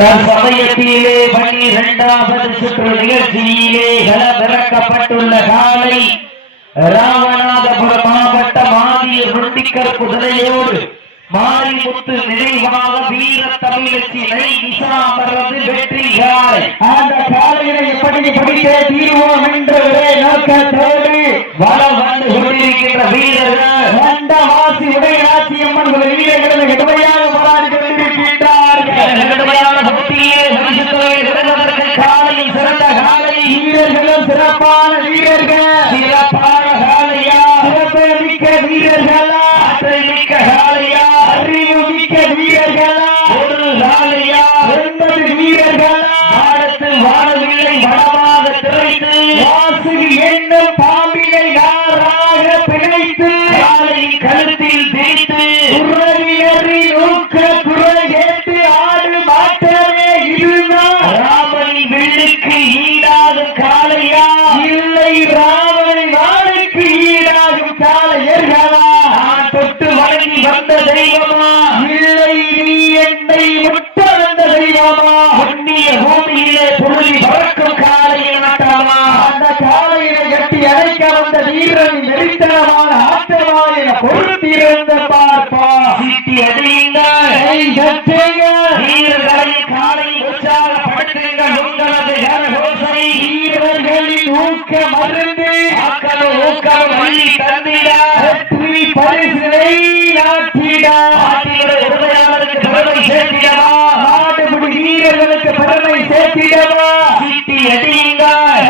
தற்சமயத்திலே 12வது சுற்று நிகழ்ச்சியிலே களமிறக்கப்பட்டுள்ள காலை ராமநாதபுரம் மாவட்டம் ஆதியூர் நொண்டிக்கர் குதிரையோடு மாரிமுத்து நினைவாக வீர தமிழச்சி அமர்வது வெற்றி காலை. அந்த காலையினை எப்படி படித்தே தீர்வோம் என்ற ஒரே நோக்கத்தோடு வளம் வந்து கொண்டிருக்கின்ற வீரர்கள் வண்டவாசி உடையாட்சி அம்மன் வீரர்கள் கடுமையாக போராடி கொண்டிருக்கின்றார்கள். கடுமையான போட்டியே காலையில் சிறந்த காலை வீரர்களும் சிறப்பான வீரர்கள் சிறப்பான காலையா சிறப்பு மிக்க வீரர்களா மிக்க காலையா அறிவு மிக்க வீரர்களா ஒரு காலையா 9 வீரர்களா அடுத்து வானவில்லை வடமாக திரைத்து வாசுகி என்னும் பாம்பினை யாராக பிணைத்து காலையின் கழுத்தில் திரித்து உறவினரி ஊக்க குரல் கேட்டு ஆடு மாற்றமே இதுதான் ராமனின் வெள்ளுக்கு ஈடாகும் காலையா இல்லை ராமனை வாழுக்கு ஈடாகும் காலையர்களா தொட்டு வணங்கி வந்த தெய்வமா இல்லை நீ என்னை முட்ட வந்த தெய்வமா புண்ணிய பூமியிலே புழுதி பறக்கும் காலையில் நட்டாமா அந்த காலையினை கட்டி அழைக்க வந்த வீரன் நெறித்தனமான ஆற்றவாயின பொறுத்திருந்த பார்ப்பா சீட்டி அடியுங்கள் வீரர்களின் காலை உற்சாகப்படுத்துங்கள் உங்களது கரகோசை வீரர்களின் ஊக்க மருந்து ஊக்கம் வழி தந்திட வெற்றி பரிசுகளை நாட்டிட உறுதியாளருக்கு பெருமை சேர்த்திடவா நாடுபடி வீரர்களுக்கு பெருமை சேர்த்திடவா சீட்டி அடியுங்கள்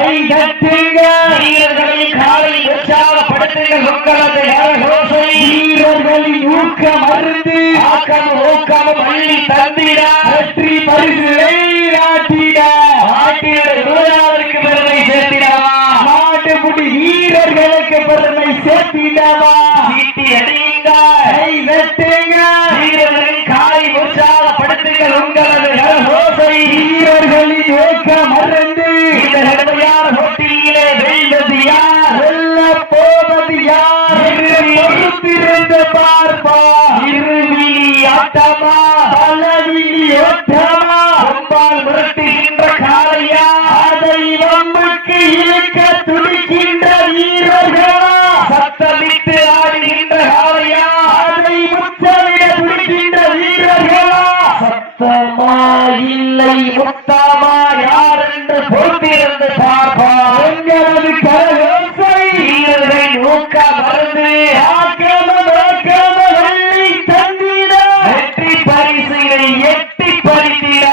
வீரர்களின் காலை உற்சாகப்படுத்துங்கள் உங்களது கரகோசை வீரர்களின் ஊக்க மருந்து ஊக்கம் வழி தந்திட வெற்றி பரிசுகளை நாட்டிட உறுதியாளருக்கு பெருமை சேர்த்திடவா நாடுபடி வீரர்களுக்கு பெருமை சேர்த்திடவா சீட்டி அடியுங்கள் வீரர்களின் காலை உற்சாகப்படுத்துங்கள் உங்களது கரகோசை வீரர்களின் ஊக்க மருந்து இந்த கடுமையான போட்டியிலே வெல்வது யார் வெல்ல போவது யார் பொறுத்திருந்து பார்ப்பா இருவிழி ஆட்டமா பலவிழி ஓட்டமா ரொம்பால் மிரட்டுகின்ற காலையா அதை வம்புக்கு இழுக்க துடிக்கின்ற வீரர்களா சத்தமிட்டு ஆடுகின்ற காலையா அதை முத்தமிட துடிக்கின்ற வீரர்களா சத்தமா இல்லை முத்தமா யார் என்று பொறுத்திருந்து பார்ப்பா உங்களது கரகோசை வீரர்கள் ஊக்க மருந்து வெள்ளி தந்திட வெற்றி பரிசுகளை எட்டி பறித்திட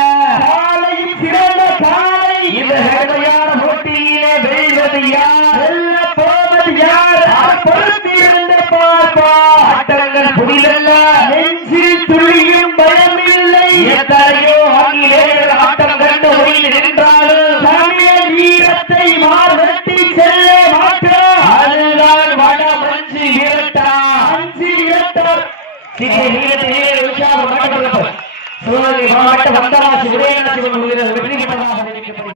காலையில் சிறந்த காலை இந்த கடுமையான போட்டியிலே வெல்வது யார் வெல்ல போவது யார் பொறுத்திருந்து பார்ப்பா ஆட்டங்கள் புதிதல்ல நெஞ்சில் துளியும் பயமில்லை எத்தனையோ ஆங்கிலேயர் ஆட்டம் கண்டு ஒயில் நின்றாலும் தமிழர் வீரத்தை மார்வெட்டி செல்ல மாற்றம் அதுதான் வட மஞ்சு இரட்டா சிவகங்கை மாவட்ட வந்தவாசி உடையாட்சி வெற்றி பெற்றதாக அறிவிக்கப்படும்.